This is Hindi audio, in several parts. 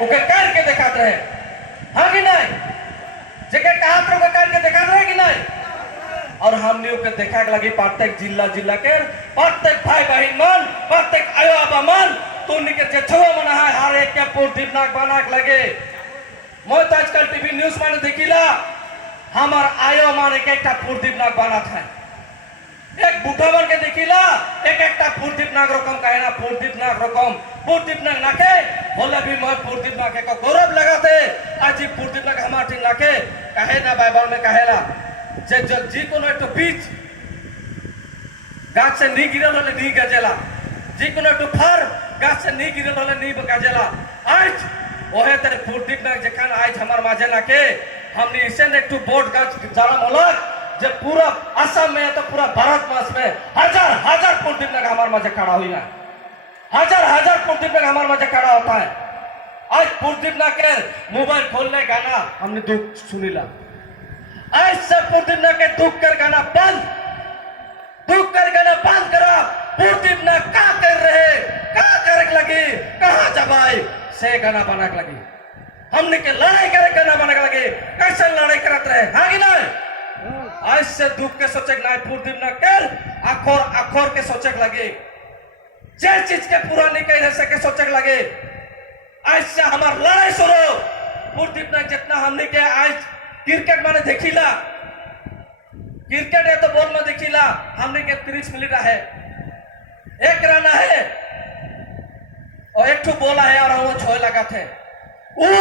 ओके करके दिखाते रहे, हाँ कि नहीं? जेके कहा तो करके दिखाते रहे कि नहीं? और हमने ओके देखा लगी प्रत्येक जिला के प्रत्येक भाई बहन मन प्रत्येक आयो आबा मन तो निके जेठवा मना है हर एक के पोर्टिव नाक बनाक लगे। मैं तो आजकल टीवी न्यूज माने देखिला हमार आयो मान एक एकटा पोर्टिव नाक बनात है। एक बुढ़ा मन के देखिला एक एकटा पोर्टिव नाक रकम कहे ना पोर्टिव नाक रकम पोर्टिव नाक नाके बोले भी मैं पोर्टिव नाक का गौरव लगाते आज पोर्टिव नाक हमार ठीक नाके कहे ना बाइबल में कहेला जे जी कोनो एक बीज गाछ से नी गिरल होले नी गजेला जी कोनो एक फर गाछ से नी गिरल होले नी गजेला आज ओहे तेरे पोर्टिव नाक जखान आज हमार माजे नाके हमने इसे एक बोर्ड गाछ जारा मोलक जे पूरा असम में तो पूरा भारत वर्ष में हजार हजार पोर्टिव नाक हमार माजे खड़ा हुई है, हजार हजार पोर्टिव नाक हमार माजे खड़ा होता है। आज पोर्टिव नाक के मोबाइल खोलने गाना हमने दुख सुनीला आज से पोर्टिव नाक के दुख कर गाना बंद दुख कर गाना बंद करा पोर्टिव नाक का कर रहे का करे लगी कहाँ जबाई से गाना बना लगी हमने के लड़ाई करे गाना बना लगे कैसे लड़ाई करते रहे, हाँ कि नहीं? आज से दुख के सोचे ना पोर्टिव नाक कर अखोर अखोर के सोचे लगे जे चीज के पूरा नहीं कह सके सोचे लगे। आज से हमार लड़ाई शुरू पोर्टिव नाक जितना हमने के आज क्रिकेट माने देखिला क्रिकेट है तो बॉल में देखिला हमने के 30 मिनट है एक रन है और एक ठो बोला है और वो 6 लगा थे वो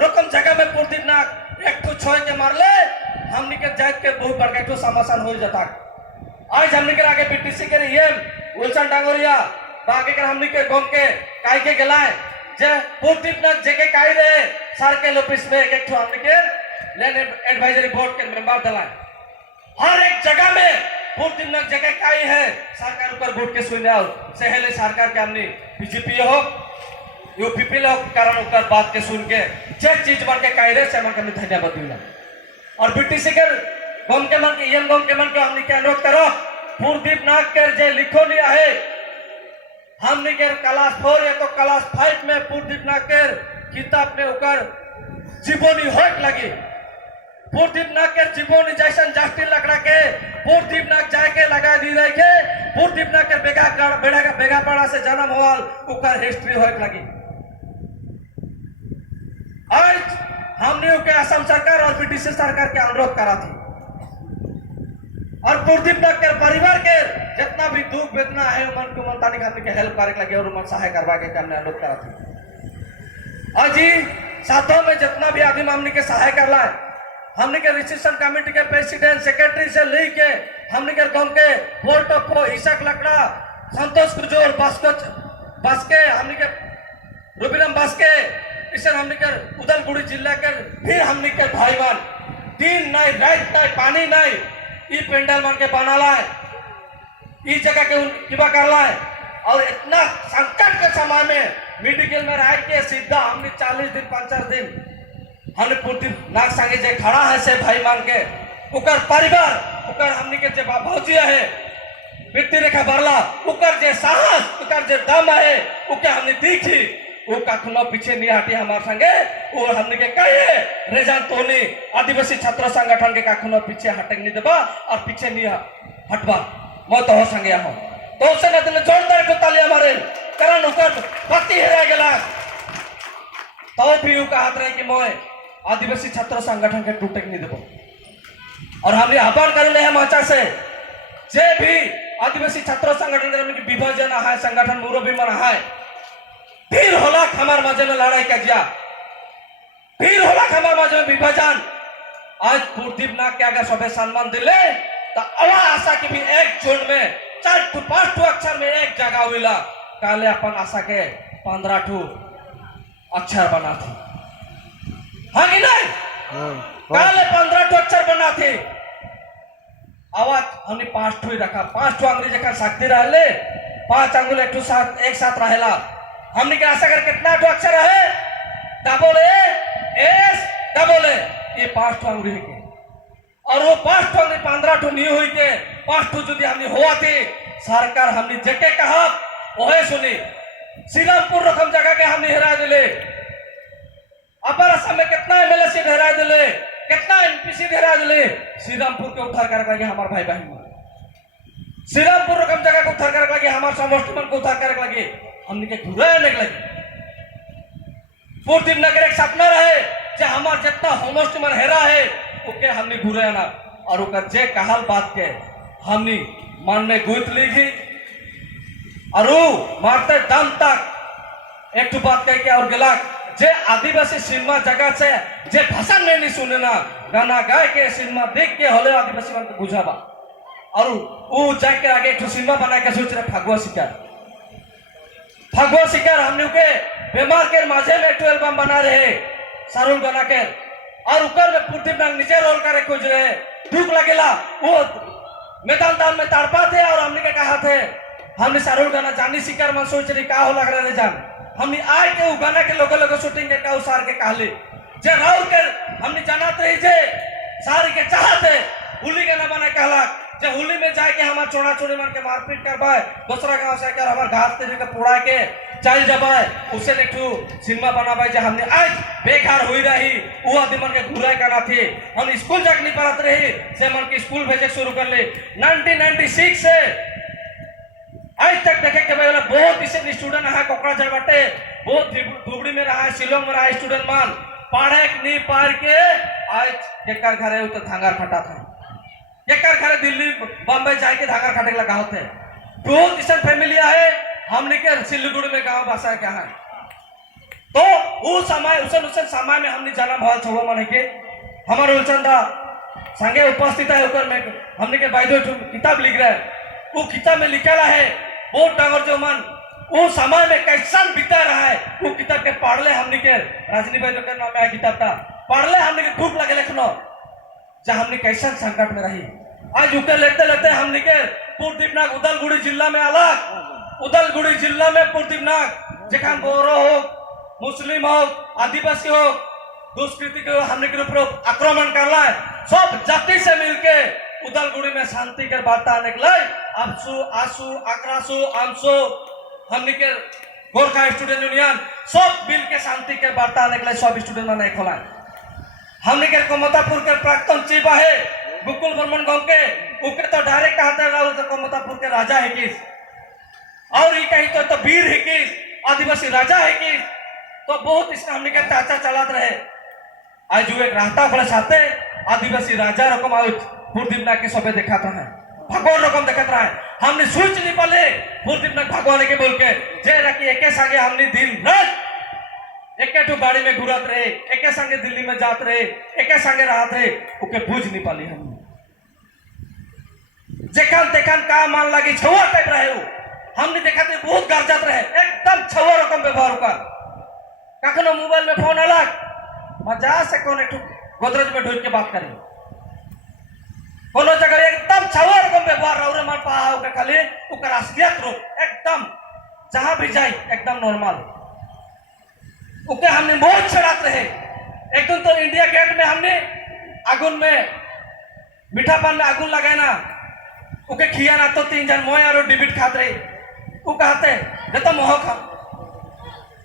रकम जगह में पोर्टिव नाक एक ठो 6 के मार ले हमने के जात के बहुत बड़का ठो समासान हो जाता। आज हमने के आगे बीटीसी के एम विल्सन डांगोरिया बाकी के हमने के गम के काई के गलाए जे पोर्टिव नाक जेके काई रे सर्कल ऑफिस में एक ठो हमने के लैंड एडवाइजरी बोर्ड के मेंबर दलाए हर एक जगह में पोर्टिव नाक जगह काई है सरकार ऊपर बोर्ड के सुने आओ सहेले सरकार के हमने बीजेपी हो यूपीपी लोग कारण ऊपर बात के सुन के जे चीज बन के काई रे से मन के धन्यवाद दिला और बीटीसी के गम के मन के एम गम के मन के हमने के अनुरोध करो पोर्टिव नाक के जे लिखो लिया है हमने के क्लास 4 या तो क्लास 5 में पोर्टिव नाक के किताब में उकर जीवनी होट लगी पोर्टिव नाक के जीवनी जैसन जास्ती लकड़ा के पोर्टिव नाक जाके लगा दी रही के पोर्टिव नाक के बेगा पड़ा से जन्म होल उकर हिस्ट्री होट लगी। आज हमने के असम सरकार और बीटीसी सरकार के अनुरोध करा थी और पोर्टिव नाक के परिवार के जितना भी दुख वेदना है मन को मन तानी हमने के हेल्प करे लगे और मन सहाय करवा के हमने अनुरोध करा थी। आज ही साथों में जितना भी आदमी हमने के सहाय कर ला हमने के रिसेप्शन कमेटी के प्रेसिडेंट सेक्रेटरी से लेके हमने के गांव के बोर्ड ऑफ ईशक लकड़ा संतोष कुजोर बास्के हमने के रूबीराम बास्के इसे हमने के उदलगुड़ी जिला के फिर हमने के भाईवान दिन नहीं रात नहीं पानी नहीं ई पेंडल मन के बना लाए ई जगह के किबा कर लाए और इतना संकट के समय में मेडिकल में रह के सीधा हमने 40 दिन 50 दिन हमने पोर्टिव नाक संगे जे खड़ा है से भाई मान के उकर परिवार उकर हमने के जे भौजिया है व्यक्ति रेखा बरला उकर जे साहस उकर जे दम है उके हमने देखी वो कखनो पीछे नहीं हटी हमारे संगे वो हमने के कहे रेजान तोनी आदिवासी छात्र संगठन के कखनो पीछे हटक नहीं देबा और पीछे नहीं हटवा मैं तो हो संगे हो तो उससे न दिन जोरदार को ताली हमारे कारण उकर पति हेरा गेला तो भी उ कहत रहे कि मैं आदिवासी छात्र संगठन के टूटक नहीं देबो और हमने आह्वान कर ले मचा से जे भी आदिवासी छात्र संगठन के विभाजन है संगठन मुरब्बी मन है फिर होला हमार मजे में लड़ाई कर जा फिर होला हमार मजे में विभाजन आज पोर्टिव नाक के अगर सबे सम्मान दिले तो अवा आशा की भी एक जोड़ में 4 to 5 अक्षर में एक जगह हुईला काले अपन आशा के 15 अक्षर बना थी, हाँ कि नहीं? काले 15 अक्षर बना थे आवाज हमने 5 ही रखा 5 अंग्रेजी का शक्ति रहले 5 अंगुल एक साथ रहेला हमने के आशा कर कितना अक्षर है डबल एस डबल ए ये 5 अंग्रेजी के और वो 5 अंग्रेजी 15 नहीं हुई के 5 जो हमने हुआ थी सरकार हमने जेके कहा वह सुनी श्रीरामपुर रकम जगह के हमने हेरा दिले घेरा दिले श्रीरामपुर के उद्धार करे लगे हमार भाई बहन श्रीरामपुर रकम जगह को उद्धार करे लगे हमार समष्टि मन को उद्धार करे लगे हमने के घुराए लगे पूर्तिम नगर एक सपना रहे जे हमार जितना होमस्ट मन हेरा है ओके हमने घुराए ना और ओकर जे कहल बात के हमने मन में गुथ लीगी और मारते दम तक एक बात कह के और गला जे आदिवासी सिनेमा जगह से जे भाषण में नहीं सुने ना गाना गाय के सिनेमा देख के होले आदिवासी मन को बुझावा और वो जाके आगे एक सिनेमा बना के सोच रहे फगुआ शिकार हमने के बीमार के माझे में 12 एल्बम बना रहे सारुल बना के और ऊपर में पूर्ति नाग नीचे रोल करे खोज रहे दुख लगेला वो मैदान दान में तड़पा थे और हमने के कहा थे हमने सारुल गाना जानी शिकार मन सोच रही का हो लग रहे जान हमने आए के गाना के लोगों शूटिंग के का उसार के कहले जे राउल के हमने जानत रही जे सारी के चाहते होली गाना बना कहला जे होली में जाए के हमार चोड़ा चोड़ी मार के मारपीट करवाए दूसरा गांव से कर हमार घास तेरे के पोड़ा के चल जबाए उसे नेठू सिनेमा बनाबाई जे हमने आज बेकार हुई रही वो आदमी मन के घुराए करना थी हम स्कूल जाके नहीं पढ़ाते रही से मन के स्कूल भेजे शुरू कर ले 1996 से आज तक देखे के भाई बहुत इसे स्टूडेंट है कोकराझार बाटे बहुत धुबड़ी में रहा है शिलोंग में रहा स्टूडेंट मान पढ़े नहीं पार के आज केकर घरे तो धांगर फटा था केकर घरे दिल्ली बॉम्बे जाके धांगर फटे लगा होते बहुत इसे फैमिली है हमने के सिलीगुड़ी में गांव बसा क्या है तो वो समय उसे समय में हमने जाना बहुत छवा मन के हमारे उलचंदा संगे उपस्थित है ऊपर में हमने के बाइदो किताब लिख रहा है वो किताब में लिखा है बहुत डांगर जो मन वो समय में कैसा बीता रहा है वो किताब के पढ़ ले हमने के राजनी भाई का नाम है किताब का पढ़ ले हमने के धूप लगे लिखनो जहाँ हमने कैसा संकट में रही आज ऊपर लेते लेते हमने के पूर्तिपनाग उदलगुड़ी जिला में अलग उदलगुड़ी जिला में पूर्तिपनाग जखान बोरो हो मुस्लिम हो आदिवासी हो दुष्कृति को हमने के ऊपर आक्रमण कर ला सब जाति से मिलके उदलगुड़ी में शांति के वार्ता आने के लिए आबसू आसू आक्रासू आमसू हमने के गोरखा स्टूडेंट यूनियन सब मिल के शांति के वार्ता आने के लिए सब स्टूडेंट ने खोला हमने के कोमतापुर के प्राक्तन चीफ है बुकुल बर्मन गांव के उके तो डायरेक्ट कहते रहो तो कोमतापुर के राजा है किस और ये कही तो वीर है किस आदिवासी राजा है किस तो बहुत इसमें हमने के चाचा चलाते रहे आज जो एक रहता बड़े साथे आदिवासी राजा रकम पूर्तिपनाग के सबे दिखाता है भगवान रकम दिखाता है हमने सोच नहीं पाले पूर्तिपनाग भगवान के बोल के जे रखी एक संगे हमने दिन रात एक गाड़ी में घूरत रहे एक संगे दिल्ली में जात रहे एक संगे रहते रहे ओके बुझ नहीं पाली हमने जेखन तेखन का मान लगी छुआ टाइप रहे वो हमने देखा थे बहुत गरजत रहे एकदम छुआ रकम व्यवहार कर कखनो मोबाइल में फोन अलग मजा से कौन एक गोदरेज में ढूंढ के बात करें कोनो जगह एकदम छुआ रकम व्यवहार रौरे मार पा के खाली ओकर असलियत रूप एकदम जहां भी जाए एकदम नॉर्मल ओके हमने बहुत छड़ात रहे एक दिन तो इंडिया गेट में हमने आगुन में मीठा पान में आगुन लगाए ना ओके खिया ना तो 3 जन मोय और डिबिट खात रहे वो कहते जे तो मोह खा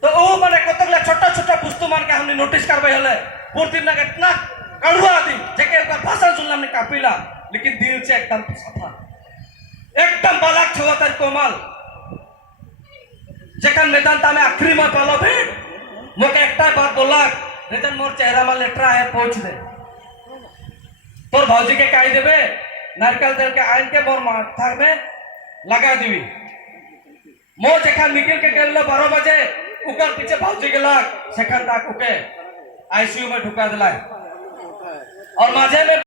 तो वो माने कतक छोटा छोटा पुस्तु मान के हमने नोटिस करबे हले पूर्तिपनाग इतना कड़वा आदमी जेके ओकर भाषण सुनला हमने कापिला लेकिन दिल से एकदम सफा एकदम बालक छुआ कोमल जेकन मैदान में आखिरी में पालो भेंट मोके एकटा बात बोला रेतन मोर चेहरा में लेटरा है पहुंच दे तोर भौजी के काई देबे नारकल तेल के आइन के मोर माथा में लगा दीवी मो जेखन निकल के गेल 12 बजे ऊपर पीछे भौजी के लाग सेकंड तक ओके आईसीयू में ढुका दिला और माजे में